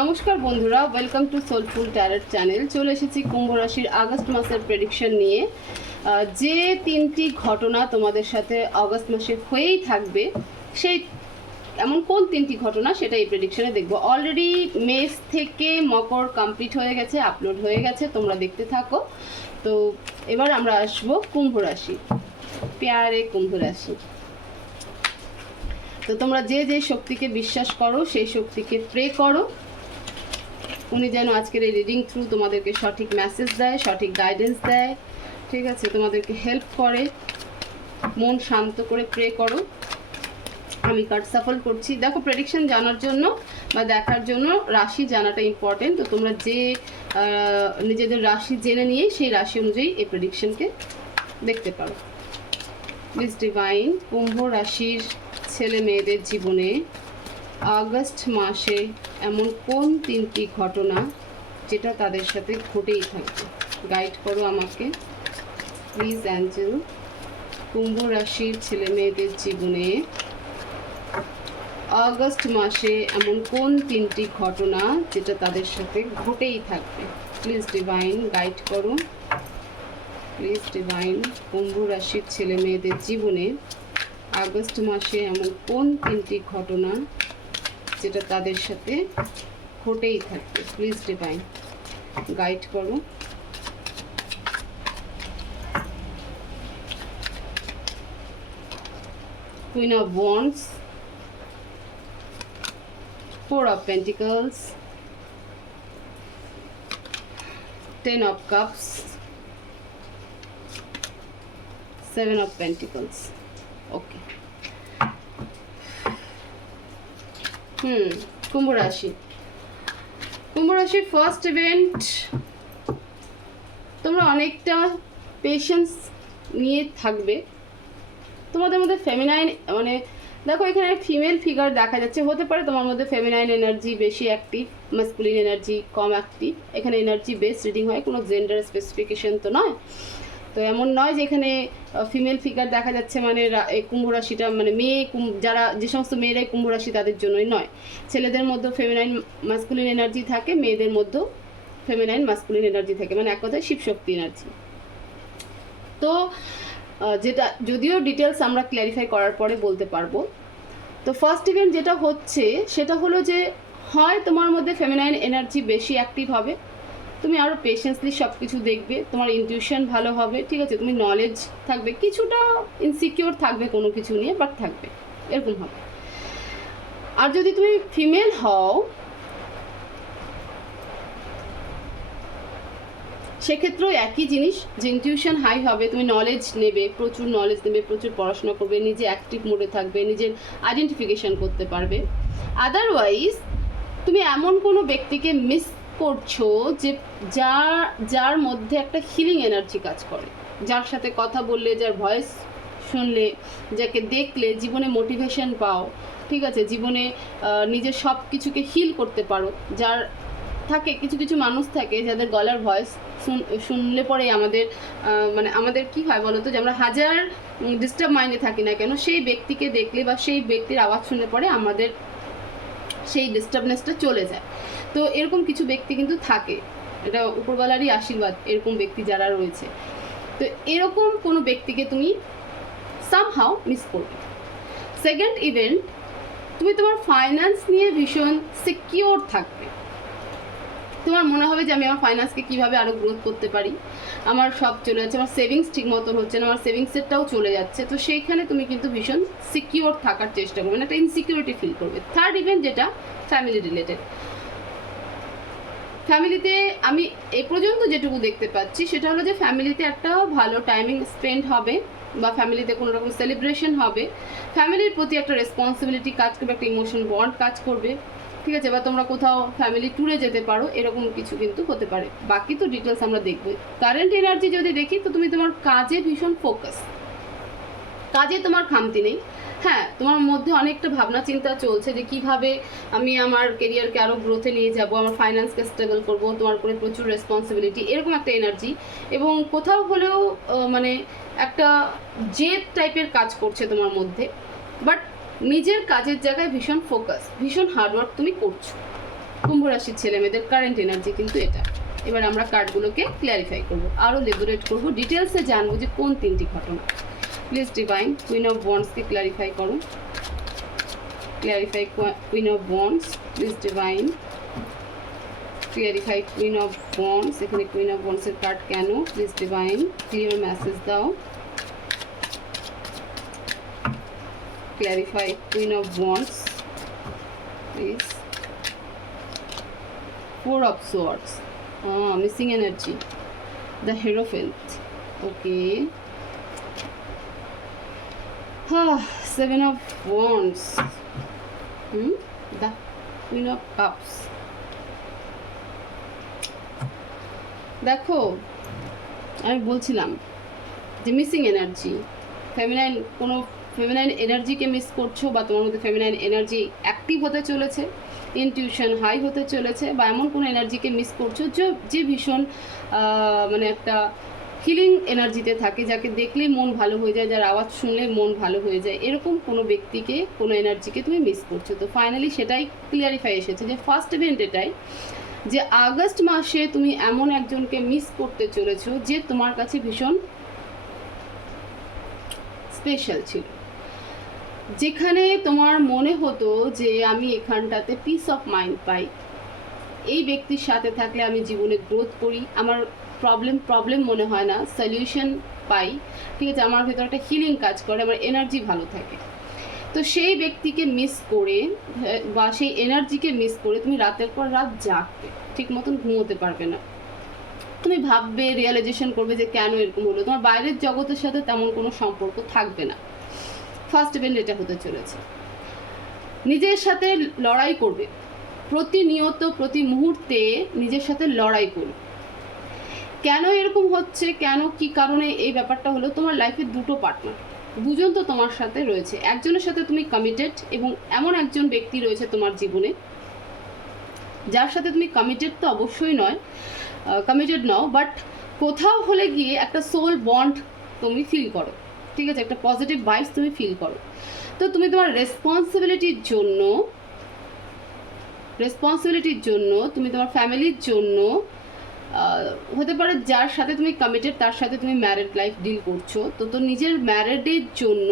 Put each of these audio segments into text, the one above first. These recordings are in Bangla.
নমস্কার বন্ধুরা, welcome to soulful tarot channel. চলে এসেছি কুম্ভ রাশির আগস্ট মাসের প্রেডিকশন নিয়ে। যে তিনটি ঘটনা তোমাদের সাথে আগস্ট মাসে হয়েই থাকবে, সেই এমন কোন তিনটি ঘটনা সেটা এই প্রেডিকশনে দেখবো। অলরেডি মেষ থেকে মকর কমপ্লিট হয়ে গেছে, আপলোড হয়ে গেছে, তোমরা দেখতে থাকো। তো এবার আমরা আসবো কুম্ভ রাশি, প্যারে কুম্ভ রাশি। তো তোমরা যে যে শক্তিকে বিশ্বাস করো সেই শক্তিকে প্রে করো, উনি যেন আজকের এই রিডিং থ্রু তোমাদেরকে সঠিক মেসেজ দেয়, সঠিক গাইডেন্স দেয়, ঠিক আছে, তোমাদেরকে হেল্প করে। মন শান্ত করে প্রে করো। আমি কার্ড সাফল করছি। দেখো, প্রেডিকশন জানার জন্য বা দেখার জন্য রাশি জানাটা ইম্পর্টেন্ট। তো তোমরা যে নিজেদের রাশি জেনে নিয়ে সেই রাশি অনুযায়ী এই প্রেডিকশনকে দেখতে পারো। প্লিজ ডিভাইন, কুম্ভ রাশির ছেলে মেয়েদের জীবনে আগস্ট মাসে এমন কোন তিনটি ঘটনা যেটা তাদের সাথে ঘটেই থাকবে, গাইড করো আমাকে প্লিজ অ্যাঞ্জেল। কুম্ভ রাশির ছেলে মেয়েদের জীবনে আগস্ট মাসে এমন কোন তিনটি ঘটনা যেটা তাদের সাথে ঘটেই থাকবে, প্লিজ ডিভাইন গাইড করো। প্লিজ ডিভাইন, কুম্ভ রাশির ছেলে মেয়েদের জীবনে আগস্ট মাসে এমন কোন তিনটি ঘটনা যেটা তাদের সাথে ঘটেই থাকবে, প্লিজ ডিভাইন গাইড করো। Queen of wands, four of pentacles, ten of cups, seven of pentacles. Okay, কুম্ভ রাশি। কুম্ভ রাশির ফার্স্ট ইভেন্ট, তোমরা অনেকটা পেশেন্স নিয়ে থাকবে। তোমাদের মধ্যে ফেমিনাইন, মানে দেখো এখানে ফিমেল ফিগার দেখা যাচ্ছে, হতে পারে তোমার মধ্যে ফেমিনাইন এনার্জি বেশি অ্যাক্টিভ, মাস্কুলিন এনার্জি কম অ্যাক্টিভ। এখানে এনার্জি বেস রিডিং হয়, কোনো জেন্ডার স্পেসিফিকেশন তো নয়। তো এমন নয় যে এখানে ফিমেল ফিগার দেখা যাচ্ছে মানে কুম্ভ রাশিটা মানে মেয়ে, যারা যে সমস্ত মেয়েরাই কুম্ভ রাশি তাদের জন্যই নয়। ছেলেদের মধ্যেও ফেমিনাইন মাস্কুলিন এনার্জি থাকে, মেয়েদের মধ্যেও ফেমিনাইন মাস্কুলিন এনার্জি থাকে, মানে এক কথায় শিবশক্তি এনার্জি। তো যেটা যদিও ডিটেলস আমরা ক্ল্যারিফাই করার পরে বলতে পারবো। তো ফার্স্ট ইভেন্ট যেটা হচ্ছে সেটা হলো যে হয় তোমার মধ্যে ফেমিনাইন এনার্জি বেশি অ্যাক্টিভ হবে, তুমি আরও পেশেন্সলি সব কিছু দেখবে, তোমার ইনটিউশন ভালো হবে, ঠিক আছে, তুমি নলেজ থাকবে, কিছুটা ইনসিকিওর থাকবে কোনো কিছু নিয়ে, বাট থাকবে, এরকম হবে। আর যদি তুমি ফিমেল হও সেক্ষেত্রেও একই জিনিস, যে ইনটিউশন হাই হবে, তুমি নলেজ নেবে, প্রচুর নলেজ নেবে, প্রচুর পড়াশোনা করবে, নিজে অ্যাক্টিভ মোডে থাকবে, নিজের আইডেন্টিফিকেশন করতে পারবে। আদারওয়াইজ তুমি এমন কোনো ব্যক্তিকে মিস করছো যে যার মধ্যে একটা হিলিং এনার্জি কাজ করে, যার সাথে কথা বললে, যার ভয়েস শুনলে, যাকে দেখলে জীবনে মোটিভেশন পাও, ঠিক আছে, জীবনে নিজের সব কিছুকে হিল করতে পারো। যার থাকে কিছু কিছু মানুষ থাকে যাদের গলার ভয়েস শুনলে পরে আমাদের মানে আমাদের কি হয় বলো তো, যে আমরা হাজার ডিস্টার্ব মাইন্ডে থাকি না কেন, সেই ব্যক্তিকে দেখলে বা সেই ব্যক্তির আওয়াজ শুনলে পরে আমাদের সেই ডিস্টার্বনেসটা চলে যায়। তো এরকম কিছু ব্যক্তি কিন্তু থাকে, এটা উপরওয়ালারই আশীর্বাদ এরকম ব্যক্তি যারা রয়েছে। তো এরকম কোনো ব্যক্তিকে তুমি সামহাও মিস করবে। সেকেন্ড ইভেন্ট, তুমি তোমার ফাইন্যান্স নিয়ে ভীষণ সিকিওর থাকবে। তোমার মনে হবে যে আমি আমার ফাইন্যান্সকে কীভাবে আরও গ্রোথ করতে পারি, আমার সব চলে যাচ্ছে, আমার সেভিংস ঠিক মতো হচ্ছে না, আমার সেভিংসেরটাও চলে যাচ্ছে। তো সেইখানে তুমি কিন্তু ভীষণ সিকিওর থাকার চেষ্টা করবে, না একটা ইনসিকিউরিটি ফিল করবে। থার্ড ইভেন্ট যেটা ফ্যামিলি রিলেটেড, ফ্যামিলিতে আমি এ পর্যন্ত যেটুকু দেখতে পাচ্ছি সেটা হলো যে ফ্যামিলিতে একটা ভালো টাইমিং স্পেন্ড হবে, বা ফ্যামিলিতে কোনো রকম সেলিব্রেশন হবে, ফ্যামিলির প্রতি একটা রেসপন্সিবিলিটি কাজ করবে, একটা ইমোশন বন্ড কাজ করবে, ঠিক আছে, বা তোমরা কোথাও ফ্যামিলি ট্যুরে যেতে পারো, এরকম কিছু কিন্তু হতে পারে। বাকি তো ডিটেলস আমরা দেখবো। কারেন্ট এনার্জি যদি দেখি তো তুমি তোমার কাজে ভীষণ ফোকাস, কাজে তোমার খামতি নেই। হ্যাঁ, তোমার মধ্যে অনেকটা ভাবনা চিন্তা চলছে যে কিভাবে আমি আমার কেরিয়ারকে আরও গ্রোথে নিয়ে যাব, আমার ফাইন্যান্সকে স্টেবল করব, তোমার উপরে প্রচুর রেসপন্সিবিলিটি, এরকম একটা এনার্জি। এবং কোথাও হলেও মানে একটা জেদ টাইপের কাজ করছে তোমার মধ্যে, বাট নিজের কাজের জায়গায় ভীষণ ফোকাস, ভীষণ হার্ডওয়ার্ক তুমি করছো। কুম্ভ রাশির ছেলে মেয়েদের কারেন্ট এনার্জি কিন্তু এটা। এবার আমরা কার্ডগুলোকে ক্লিয়ারিফাই করব, আরও লেবুরেট করব, ডিটেলসে জানবো যে কোন তিনটি ঘটনা। প্লিজ ডিভাইন কুইন অফ ওয়ান্ডসকে ক্লিয়ারিফাই করো, clarify queen of wands, please divine clarify queen of wands. এখানে কুইন অফ ওয়ান্ডসের কার্ড কেন? প্লিজ ডিভাইন ক্লিয়ার মেসেজ দাও, clarify queen of wands please. Four of swords, missing energy, the hierophant, okay. Seven of wands, the queen of cups. দেখো আমি বলছিলাম যে মিসিং এনার্জি, ফেমিনাইন, কোনো ফেমিনাইন এনার্জিকে মিস করছো, বা তোমার মধ্যে ফেমিনাইন এনার্জি অ্যাক্টিভ হতে চলেছে, ইনটিউশন হাই হতে চলেছে, বা এমন কোনো এনার্জিকে মিস করছো যে ভীষণ মানে একটা হিলিং এনার্জিতে থাকে, যাকে দেখলেই মন ভালো হয়ে যায়, যার আওয়াজ শুনলে মন ভালো হয়ে যায়, এরকম কোনো ব্যক্তিকে, কোনো এনার্জিকে তুমি মিস করছো। তো ফাইনালি সেটাই ক্লিয়ারিফাই এসেছে যে ফার্স্ট ইভেন্ট এটাই, যে আগস্ট মাসে তুমি এমন একজনকে মিস করতে চলেছো যে তোমার কাছে ভীষণ স্পেশাল ছিল, যেখানে তোমার মনে হতো যে আমি এখানটাতে পিস অফ মাইন্ড পাই, এই ব্যক্তির সাথে থাকলে আমি জীবনে গ্রোথ করি, আমার প্রবলেম মনে হয় না, সলিউশন পাই, ঠিক আছে, আমার ভেতরে একটা হিলিং কাজ করে, আমার এনার্জি ভালো থাকে। তো সেই ব্যক্তিকে মিস করে বা সেই এনার্জিকে মিস করে তুমি রাতের পর রাত জাগবে, ঠিক মতন ঘুমোতে পারবে না, তুমি ভাববে, রিয়েলাইজেশন করবে যে কেন এরকম হলো, তোমার বাইরের জগতের সাথে তেমন কোনো সম্পর্ক থাকবে না। ফার্স্ট ইভেন্ট এটা হতে চলেছে। নিজের সাথে লড়াই করবে, প্রতিনিয়ত প্রতি মুহূর্তে নিজের সাথে লড়াই করবে। কেন এরকম হচ্ছে, কেন কি কারণে এই ব্যাপারটা হলো, তোমার লাইফে দুটো পার্টনার, দুজন তো তোমার সাথে রয়েছে, একজনের সাথে তুমি কমিটেড, এবং এমন একজন ব্যক্তি রয়েছে তোমার জীবনে যার সাথে তুমি কমিটেড তো অবশ্যই নয়, কমিটেড নাও, বাট কোথাও হলে গিয়ে একটা সোল বন্ড তুমি ফিল করো, ঠিক আছে, একটা পজিটিভ ভাইবস তুমি ফিল করো। তো তুমি তোমার রেসপন্সিবিলিটির জন্য তুমি তোমার ফ্যামিলির জন্য, হতে পারে যার সাথে তুমি কমিটেড তার সাথে তুমি ম্যারিড লাইফ ডিল করছো, তো নিজের ম্যারিডের জন্য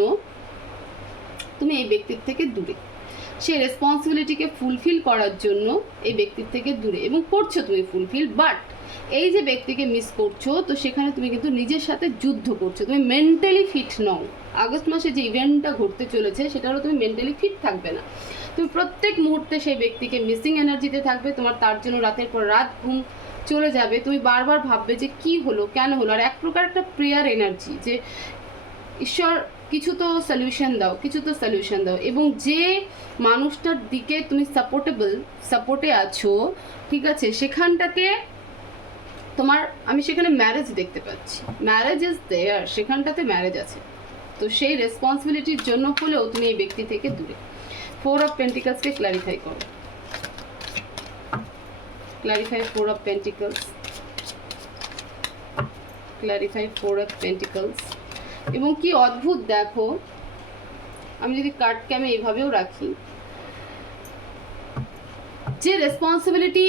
তুমি এই ব্যক্তির থেকে দূরে, সেই রেসপন্সিবিলিটিকে ফুলফিল করার জন্য এই ব্যক্তির থেকে দূরে, এবং করছো তুমি ফুলফিল, বাট এই যে ব্যক্তিকে মিস করছো, তো সেখানে তুমি কিন্তু নিজের সাথে যুদ্ধ করছো, তুমি মেন্টালি ফিট নও। আগস্ট মাসে যে ইভেন্টটা ঘটতে চলেছে সেটা হলো তুমি মেন্টালি ফিট থাকবে না, তুমি প্রত্যেক মুহূর্তে সেই ব্যক্তিকে মিসিং এনার্জিতে থাকবে, তোমার তার জন্য রাতের পর রাত ঘুম চলে যাবে, তুমি বারবার ভাববে যে কি হলো, কেন হলো, আর এক প্রকার একটা প্রেয়ার এনার্জি, যে ঈশ্বর কিছু তো সলিউশন দাও, এবং যে মানুষটার দিকে তুমি সাপোর্টে আছো, ঠিক আছে, সেখানটাতে তোমার, আমি সেখানে ম্যারেজ দেখতে পাচ্ছি, ম্যারেজ ইজ দেয়ার, সেখানটাতে ম্যারেজ আছে, তো সেই রেসপন্সিবিলিটির জন্য হলেও তুমি এই ব্যক্তি থেকে দূরে। ফোর অফ পেন্টিকলসকে ক্ল্যারিফাই করো, clarify four of pentacles, clarify four of pentacles. এবং কি অদ্ভুত দেখো, আমি যদি কার্ডকে আমি এইভাবেও রাখি, যে রেসপন্সিবিলিটি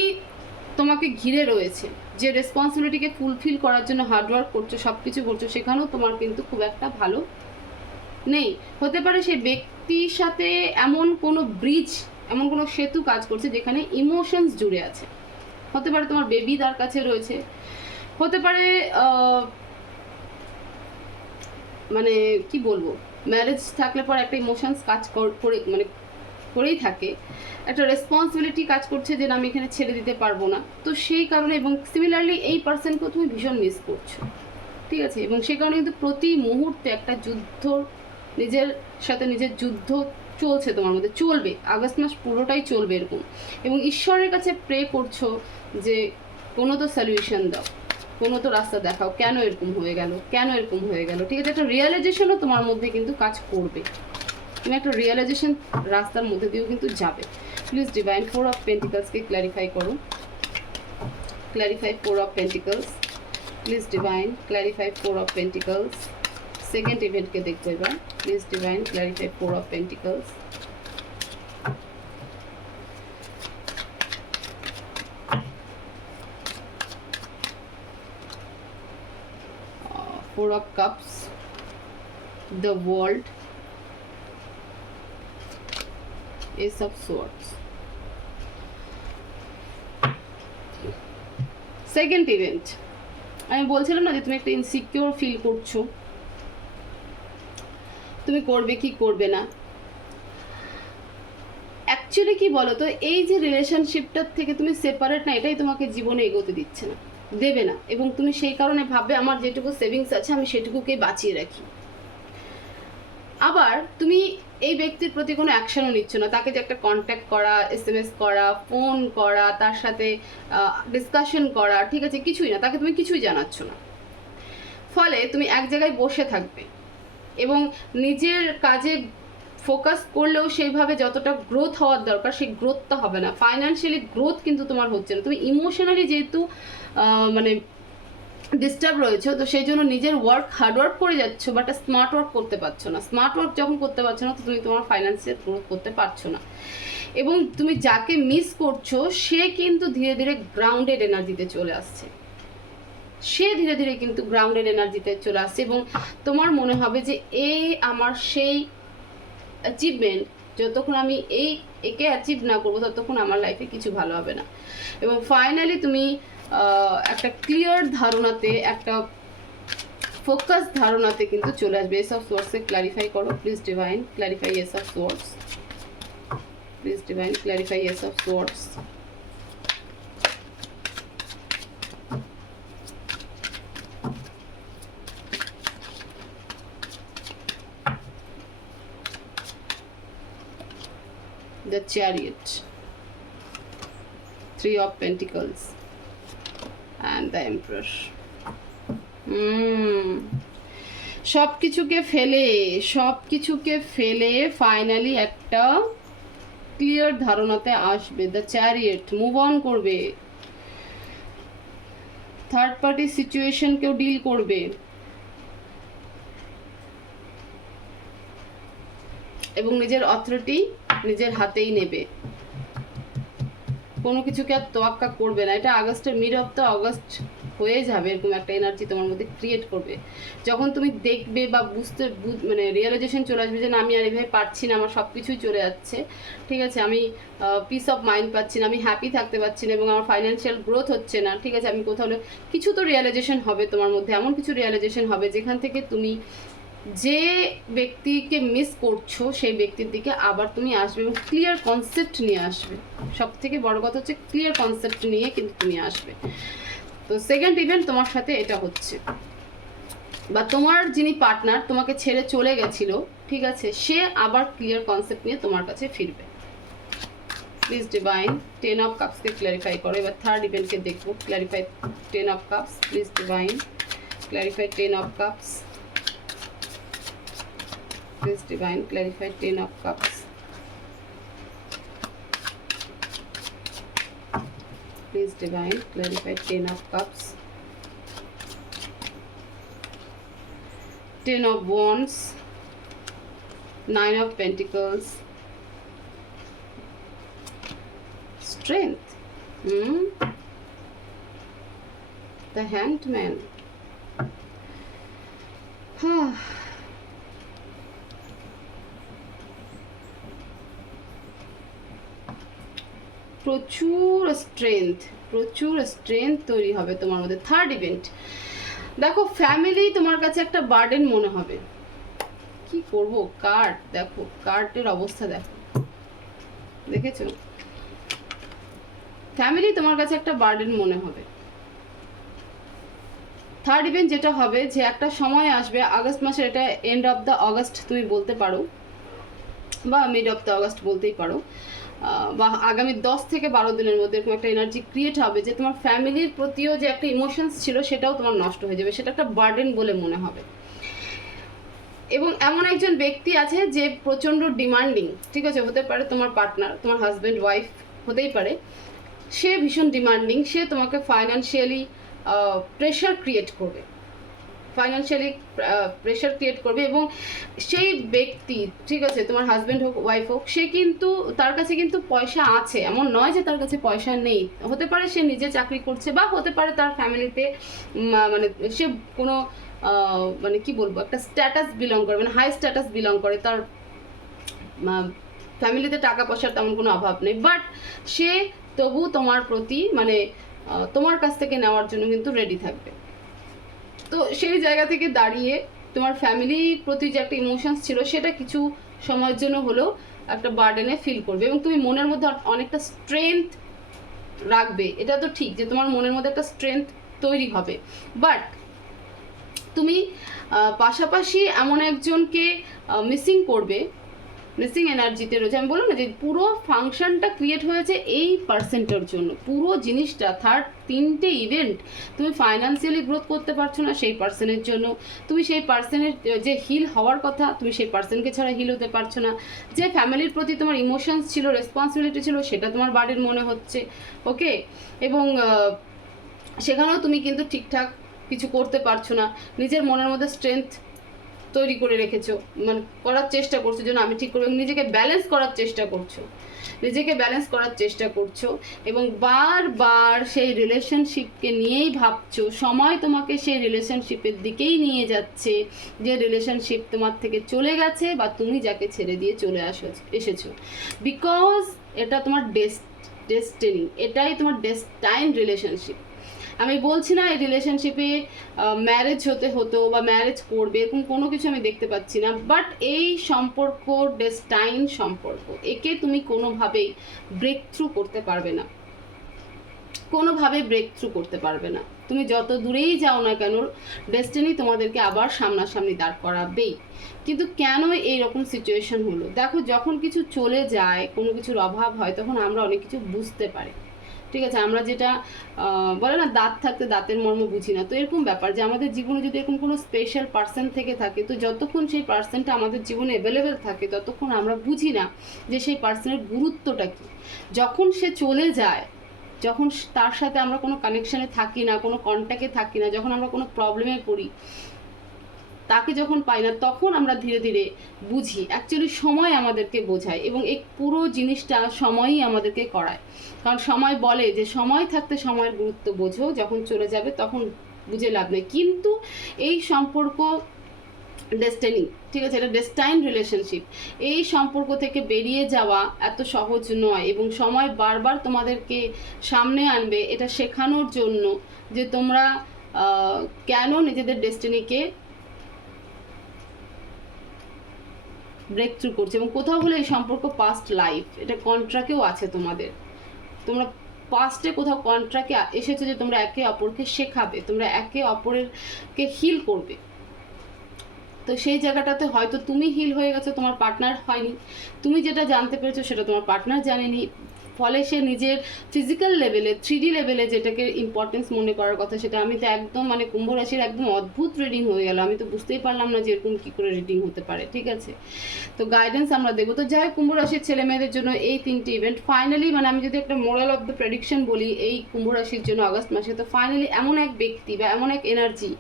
তোমাকে ঘিরে রয়েছে, যে রেসপন্সিবিলিটিকে ফুলফিল করার জন্য হার্ডওয়ার্ক করছো, সব কিছু করছো, সেখানেও তোমার কিন্তু খুব একটা ভালো নেই। হতে পারে সেই ব্যক্তির সাথে এমন কোনো ব্রিজ, এমন কোনো সেতু কাজ করছে যেখানে ইমোশনস জুড়ে আছে, হতে পারে তোমার বেবি তার কাছে রয়েছে, হতে পারে মানে কি বলবো, ম্যারেজ থাকলে পর একটা ইমোশনস কাজ করে, মানে করেই থাকে, একটা রেসপন্সিবিলিটি কাজ করছে যে আমি এখানে ছেড়ে দিতে পারবো না, তো সেই কারণে, এবং সিমিলারলি এই পার্সনকেও তুমি ভীষণ মিস করছো, ঠিক আছে, এবং সেই কারণে কিন্তু প্রতি মুহূর্তে একটা যুদ্ধ, নিজের সাথে নিজের যুদ্ধ চলছে তোমার মধ্যে, চলবে, আগস্ট মাস পুরোটাই চলবে এরকম, এবং ঈশ্বরের কাছে প্রে করছো যে কোনো তো সলিউশন দাও, কোনো তো রাস্তা দেখাও, কেন এরকম হয়ে গেল, ঠিক আছে, একটা রিয়েলাইজেশনও তোমার মধ্যে কিন্তু কাজ করবে, তুমি একটা রিয়েলাইজেশন রাস্তার মধ্যে দিয়েও কিন্তু যাবে। প্লিজ ডিভাইন ফোর অফ পেন্টিকলসকে ক্ল্যারিফাই করো, clarify four of pentacles, please divine clarify four of pentacles. Second ইভেন্টকে দেখবো এবার, please divine clarify four of pentacles, 4 of Cups, the World, Ace of Swords. Second event, আমি বলছিলাম না যে তুমি একটা ইনসিকিউর ফিল করছো, তুমি করবে কি করবে না। অ্যাকচুয়ালি কি বলো তো, এই যে রিলেশনশিপটার থেকে তুমি সেপারেট না, এটাই তোমাকে জীবনে এগোতে দিচ্ছে না, দেবে না। এবং তুমি সেই কারণে ভাববে আমার যেটুকু সেভিংস আছে আমি সেটুকুকে বাঁচিয়ে রাখি। আবার তুমি এই ব্যক্তির প্রতি কোনো অ্যাকশনও নিচ্ছ না, তাকে যে একটা কন্ট্যাক্ট করা, SMS করা, ফোন করা, তার সাথে ডিসকাশন করা, ঠিক আছে, কিছুই না, তাকে তুমি কিছুই জানাচ্ছ না। ফলে তুমি এক জায়গায় বসে থাকবে এবং নিজের কাজে ফোকাস করলেও সেইভাবে যতটা গ্রোথ হওয়ার দরকার সেই গ্রোথটা হবে না। ফাইন্যান্সিয়ালি গ্রোথ কিন্তু তোমার হচ্ছে না। তুমি ইমোশনালি যেহেতু মানে ডিস্টার্ব রয়েছে, তো সেই জন্য নিজের হার্ড ওয়ার্ক করে যাচ্ছ, বাট স্মার্ট ওয়ার্ক করতে পারছো না। স্মার্ট ওয়ার্ক যখন করতে পারছো না, তো তুমি তোমার ফাইন্যান্সিয়াল গ্রোথ করতে পারছো না। এবং তুমি যাকে মিস করছো সে কিন্তু ধীরে ধীরে গ্রাউন্ডেড এনার্জিতে চলে আসছে, সে ধীরে ধীরে কিন্তু গ্রাউন্ডেড এনার্জিতে চলে আসছে এবং তোমার মনে হবে যে আমার সেই অ্যাচিভমেন্ট, যতক্ষণ আমি একে অ্যাচিভ না করবো ততক্ষণ আমার লাইফে কিছু ভালো হবে না। এবং ফাইনালি তুমি একটা ক্লিয়ার ধারণাতে, একটা ফোকাস ধারণাতে কিন্তু চলে আসবে। এস অফ সোর্সে ক্ল্যারিফাই করো please divine, clarify S of swords, please divine clarify S of swords. The Chariot, 3 of Pentacles and the Emperor. সব কিছুকে ফেলে ফাইনালি একটা ক্লিয়ার ধারণাতে আসবে। দ্য চ্যারিয়েট, মুভ অন করবে, থার্ড পার্টি সিচুয়েশনকেও ডিল করবে এবং নিজের অথরিটি নিজের হাতেই নেবে, কোনো কিছুকে আর তোয়াক্কা করবে না। এটা আগস্টের মিড অফ দ্য আগস্ট হয়ে যাবে, এরকম একটা এনার্জি তোমার মধ্যে ক্রিয়েট করবে। যখন তুমি দেখবে বা মানে রিয়েলাইজেশন চলে আসবে যে না, আমি আর এভাবে পারছি না, আমার সব কিছুই চলে যাচ্ছে, ঠিক আছে, আমি পিস অফ মাইন্ড পাচ্ছি না, আমি হ্যাপি থাকতে পারছি না এবং আমার ফাইন্যান্সিয়াল গ্রোথ হচ্ছে না, ঠিক আছে, আমি কোথাও কিছু তো রিয়েলাইজেশন হবে তোমার মধ্যে, এমন কিছু রিয়েলাইজেশন হবে যেখান থেকে তুমি যে ব্যক্তিকে মিস করছো সেই ব্যক্তির দিকে আবার তুমি আসবে এবং ক্লিয়ার কনসেপ্ট নিয়ে আসবে। সব থেকে বড় কথা হচ্ছে ক্লিয়ার কনসেপ্ট নিয়ে কিন্তু তুমি আসবে। তো সেকেন্ড ইভেন্ট তোমার সাথে এটা হচ্ছে, বা তোমার যিনি পার্টনার তোমাকে ছেড়ে চলে গেছিল, ঠিক আছে, সে আবার ক্লিয়ার কনসেপ্ট নিয়ে তোমার কাছে ফিরবে। প্লিজ ডিভাইন 10 অফ কাপসকে ক্ল্যারিফাই করো। এবার থার্ড ইভেন্টকে দেখবো। Clarify 10 of cups, please divine clarify 10 of cups, please divine clarify 10 of cups, please divine clarify 10 of cups, 10 of wands, 9 of pentacles, strength, the hanged man. প্রচুর স্ট্রেংথ তৈরি হবে তোমার মধ্যে। থার্ড ইভেন্ট দেখো, ফ্যামিলি তোমার কাছে একটা বার্ডেন মনে হবে। কি করব, কার্ড দেখো, কার্ডের অবস্থা দেখো, দেখেছো, ফ্যামিলি তোমার কাছে একটা বার্ডেন মনে হবে। থার্ড ইভেন্ট যেটা হবে যে একটা সময় আসবে আগস্ট মাসের, এটা এন্ড অফ দ্য আগস্ট তুমি বলতে পারো বা মিড অফ দ্য আগস্ট বলতেই পারো, বা আগামী 10 থেকে 12 দিনের মধ্যে এরকম একটা এনার্জি ক্রিয়েট হবে যে তোমার ফ্যামিলির প্রতিও যে একটা ইমোশনস ছিল সেটাও তোমার নষ্ট হয়ে যাবে, সেটা একটা বার্ডেন বলে মনে হবে। এবং এমন একজন ব্যক্তি আছে যে প্রচণ্ড ডিমান্ডিং, ঠিক আছে, হতে পারে তোমার পার্টনার, তোমার হাজব্যান্ড ওয়াইফ হতেই পারে, সে ভীষণ ডিমান্ডিং, সে তোমাকে ফাইন্যান্সিয়ালি প্রেশার ক্রিয়েট করবে, ফাইন্যান্সিয়ালি প্রেশার ক্রিয়েট করবে, এবং সেই ব্যক্তি, ঠিক আছে, তোমার হাজব্যান্ড হোক ওয়াইফ হোক, সে কিন্তু তার কাছে কিন্তু পয়সা আছে, এমন নয় যে তার কাছে পয়সা নেই। হতে পারে সে নিজে চাকরি করছে, বা হতে পারে তার ফ্যামিলিতে মানে সে কোনো মানে কি বলবো, একটা স্ট্যাটাস বিলং করে, মানে হাই স্ট্যাটাস বিলং করে, তার ফ্যামিলিতে টাকা পয়সার তেমন কোনো অভাব নেই, বাট সে তবু তোমার প্রতি মানে তোমার কাছ থেকে নেওয়ার জন্য কিন্তু রেডি থাকবে। তো সেই জায়গা থেকে দাঁড়িয়ে তোমার ফ্যামিলির প্রতি যে একটা ইমোশনস ছিল সেটা কিছু সময়ের জন্য হলেও একটা বার্ডেনে ফিল করবে, এবং তুমি মনের মধ্যে অনেকটা স্ট্রেংথ রাখবে। এটা তো ঠিক যে তোমার মনের মধ্যে একটা স্ট্রেংথ তৈরি হবে, বাট তুমি পাশাপাশি এমন একজনকে মিসিং করবে, মিসিং এনার্জিতে রয়েছে। আমি বললাম না যে পুরো ফাংশনটা ক্রিয়েট হয়েছে এই পার্সেন্টের জন্য, পুরো জিনিসটা তিনটে ইভেন্ট। তুমি ফাইন্যান্সিয়ালি গ্রোথ করতে পারছো না সেই পার্সনের জন্য, তুমি সেই পার্সনের যে হিল হওয়ার কথা তুমি সেই পার্সনকে ছাড়া হিল হতে পারছো না, যে ফ্যামিলির প্রতি তোমার ইমোশনস ছিল, রেসপন্সিবিলিটি ছিল, সেটা তোমার বাড়ির মনে হচ্ছে, ওকে, এবং সেখানেও তুমি কিন্তু ঠিকঠাক কিছু করতে পারছো না। নিজের মনের মধ্যে স্ট্রেংথ তৈরি করে রেখেছো, মানে করার চেষ্টা করছো যেন আমি ঠিক করবো, এবং নিজেকে ব্যালেন্স করার চেষ্টা করছো, নিজেকে ব্যালেন্স করার চেষ্টা করছো, এবং বারবার সেই রিলেশনশিপকে নিয়েই ভাবছো। সময় তোমাকে সেই রিলেশনশিপের দিকেই নিয়ে যাচ্ছে, যে রিলেশনশিপ তোমার থেকে চলে গেছে, বা তুমি যাকে ছেড়ে দিয়ে চলে এসেছো, বিকজ এটা তোমার ডেস্টিনি, এটাই তোমার ডেস্টাইন রিলেশনশিপ। আমি বলছি না এই রিলেশনশিপে ম্যারেজ হতো বা ম্যারেজ করবে, এরকম কোনো কিছু আমি দেখতে পাচ্ছি না, বাট এই সম্পর্ক ডেস্টাইন সম্পর্ক, একে তুমি কোনোভাবেই ব্রেক থ্রু করতে পারবে না, কোনোভাবে ব্রেক থ্রু করতে পারবে না। তুমি যত দূরেই যাও না কেন, ডেস্টিনি তোমাদেরকে আবার সামনাসামনি দাঁড় করাবেই। কিন্তু কেন এইরকম সিচুয়েশন হলো? দেখো, যখন কিছু চলে যায়, কোনো কিছুর অভাব হয়, তখন আমরা অনেক কিছু বুঝতে পারি, ঠিক আছে। আমরা যেটা বলে না, দাঁত থাকতে দাঁতের মর্ম বুঝি না, তো এরকম ব্যাপার যে আমাদের জীবনে যদি এরকম কোনো স্পেশাল পার্সন থেকে থাকে, তো যতক্ষণ সেই পার্সনটা আমাদের জীবনে অ্যাভেলেবেল থাকে ততক্ষণ আমরা বুঝি না যে সেই পার্সনের গুরুত্বটা কী। যখন সে চলে যায়, যখন তার সাথে আমরা কোনো কানেকশানে থাকি না, কোনো কন্ট্যাক্টে থাকি না, যখন আমরা কোনো প্রবলেমে পড়ি, তাকে যখন পাই না, তখন আমরা ধীরে ধীরে বুঝি। অ্যাকচুয়ালি সময় আমাদেরকে বোঝায়, এবং এই পুরো জিনিসটা সময়ই আমাদেরকে করায়। কারণ সময় বলে যে সময় থাকতে সময়ের গুরুত্ব বোঝো, যখন চলে যাবে তখন বুঝে লাভ নেই। কিন্তু এই সম্পর্ক ডেস্টিনি, ঠিক আছে, এটা ডেস্টাইন রিলেশনশিপ। এই সম্পর্ক থেকে বেরিয়ে যাওয়া এত সহজ নয়, এবং সময় বারবার তোমাদেরকে সামনে আনবে এটা শেখানোর জন্য যে তোমরা কেন নিজেদের ডেস্টিনিকে ব্রেক থ্রু করছে। এবং কোথাও হলে এই সম্পর্ক পাস্ট লাইফ, এটা কন্ট্রাক্টেও আছে তোমাদের, তোমরা পাস্টে কোথাও কন্ট্রাক্টে এসেছে যে তোমরা একে অপরকে শেখাবে, তোমরা একে অপরেরকে হিল করবে। তো সেই জায়গাটাতে হয়তো তুমি হিল হয়ে গেছো, তোমার পার্টনার হয়নি, তুমি যেটা জানতে পেরেছো সেটা তোমার পার্টনার জানেনি, ফলে সে নিজের ফিজিক্যাল লেভেলে 3D লেভেলে যেটাকে ইম্পর্টেন্স মনে করার কথা, সেটা আমি তো একদম মানে কুম্ভ রাশির একদম অদ্ভুত রিডিং হয়ে গেল, আমি তো বুঝতেই পারলাম না যে এরকম কী করে রিডিং হতে পারে, ঠিক আছে। তো গাইডেন্স আমরা দেবো। তো যাই হোক, কুম্ভ রাশির ছেলে মেয়েদের জন্য এই 3টি ইভেন্ট ফাইনালি, মানে আমি যদি একটা মোরাল অফ দ্য প্রেডিকশন বলি এই কুম্ভ রাশির জন্য আগস্ট মাসে, তো ফাইনালি এমন এক ব্যক্তি বা এমন এক এনার্জি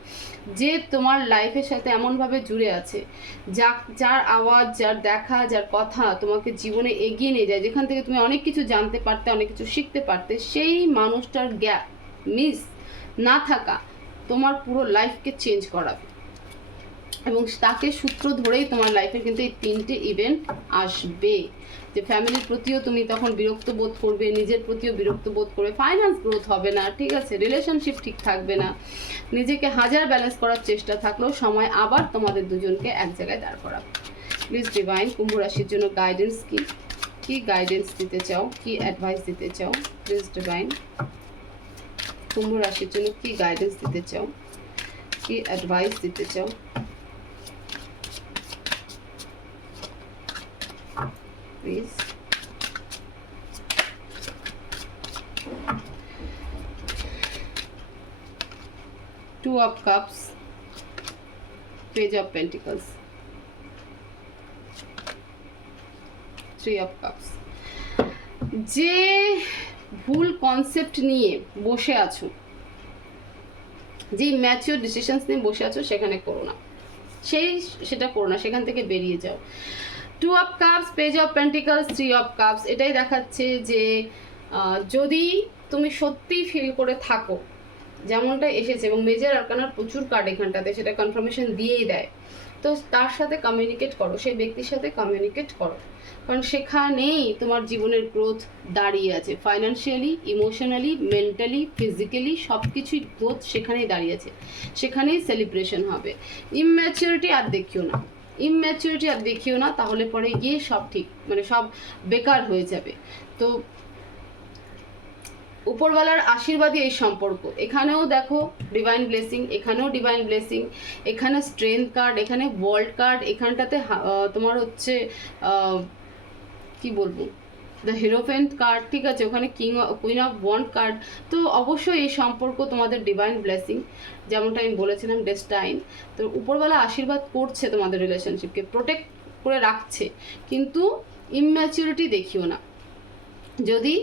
যে তোমার লাইফের সাথে এমনভাবে জুড়ে আছে, যার আওয়াজ, যার দেখা, যার কথা তোমাকে জীবনে এগিয়ে নিয়ে যায়, যেখান থেকে তুমি অনেক কিছু জানতে পারতে, অনেক কিছু শিখতে পারতে, সেই মানুষটার গ্যাপ মিস না থাকা তোমার পুরো লাইফকে চেঞ্জ করাবে, এবং তাকে সূত্র ধরেই তোমার লাইফে কিন্তু এই 3টে ইভেন্ট আসবে। যে ফ্যামিলির প্রতিও তুমি তখন বিরক্ত বোধ করবে, নিজের প্রতিও বিরক্ত বোধ করবে, ফাইন্যান্স গ্রোথ হবে না, ঠিক আছে, রিলেশনশিপ ঠিক থাকবে না, নিজেকে হাজার ব্যালেন্স করার চেষ্টা থাকলেও সময় আবার তোমাদের দুজনকে এক জায়গায় দাঁড় করাবে। প্লিজ ডিভাইন, কুম্ভ রাশির জন্য গাইডেন্স কি গাইডেন্স দিতে চাও, কি অ্যাডভাইস দিতে চাও? প্লিজ ডিভাইন, কুম্ভ রাশির জন্য কি গাইডেন্স দিতে চাও, কি অ্যাডভাইস দিতে চাও? Please. Two of Cups, Page of Pentacles, Three of Cups. যে ভুল কনসেপ্ট নিয়ে বসে আছো, যে ম্যাচিওর ডিসিশনস নিয়ে বসে আছো সেখানে করো না, সেটা করো না, সেখান থেকে বেরিয়ে যাও। 2 of cups, page of pentacles, 3 of cups, এটাই দেখাচ্ছে যে যদি তুমি সত্যি ফিল করে থাকো যেমনটা এসেছে, এবং মেজর আরকানার প্রচুর কার্ড এখানটাতে সেটা কনফার্মেশন দিয়েই দেয়, তো তার সাথে কমিউনিকেট করো, সেই ব্যক্তির সাথে কমিউনিকেট করো, কারণ সেখানেই তোমার জীবনের গ্রোথ দাঁড়িয়ে আছে। ফাইন্যান্সিয়ালি, ইমোশনালি, মেন্টালি, ফিজিক্যালি সব কিছুই গ্রোথ সেখানেই দাঁড়িয়ে আছে, সেখানেই সেলিব্রেশন হবে। ইম্যাচিউরিটি আর দেখিও না, ইম্যাচিউরিটি আর দেখিও না, তাহলে পরে গিয়ে সব ঠিক মানে সব বেকার হয়ে যাবে। তো উপরওয়ালার আশীর্বাদই এই সম্পর্ক। এখানেও দেখো ডিভাইন ব্লেসিং, এখানেও ডিভাইন ব্লেসিং, এখানে স্ট্রেংথ কার্ড, এখানে ওয়ার্ল্ড কার্ড, এখানটাতে তোমার হচ্ছে কি বলবো দ্য হিরোফেন্ট কার্ড, ঠিক আছে, ওখানে কুইন অফ ওয়ান্ড কার্ড। তো অবশ্যই এই সম্পর্ক তোমাদের ডিভাইন ব্লেসিং, যেমনটা আমি বলেছিলাম ডেস্টাইন। তো উপরওয়ালা আশীর্বাদ করছে তোমাদের রিলেশনশিপকে, প্রোটেক্ট করে রাখছে, কিন্তু ইম্যাচিউরিটি দেখিও না। যদি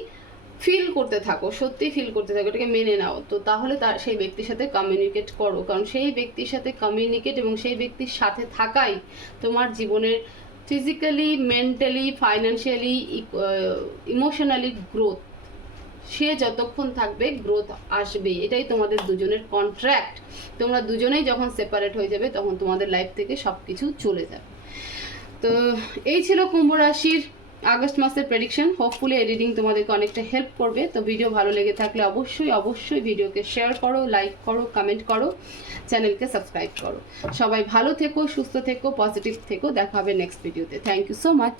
ফিল করতে থাকো, সত্যি ফিল করতে থাকো, এটাকে মেনে নাও, তো তাহলে তার সেই ব্যক্তির সাথে কমিউনিকেট করো, কারণ সেই ব্যক্তির সাথে কমিউনিকেট এবং সেই ব্যক্তির সাথে থাকাই তোমার জীবনের physically, mentally, financially, emotionally growth, সে যতক্ষণ থাকবে গ্রোথ আসবে, এটাই তোমাদের দুজনের কন্ট্রাক্ট। তোমরা দুজনেই যখন সেপারেট হয়ে যাবে তখন তোমাদের লাইফ থেকে সব কিছু চলে যাবে। তো এই ছিল কুম্ভ রাশির আগস্ট মাসের প্রেডিকশন। হোপফুলি এডিটিং তোমাদেরকে অনেকটা হেল্প করবে। তো ভিডিও ভালো লেগে থাকলে অবশ্যই ভিডিওকে শেয়ার করো, লাইক করো, কমেন্ট করো, চ্যানেলকে সাবস্ক্রাইব করো। সবাই ভালো থেকো, সুস্থ থেকো, পজিটিভ থেকো। দেখা হবে নেক্সট ভিডিওতে। Thank you so much.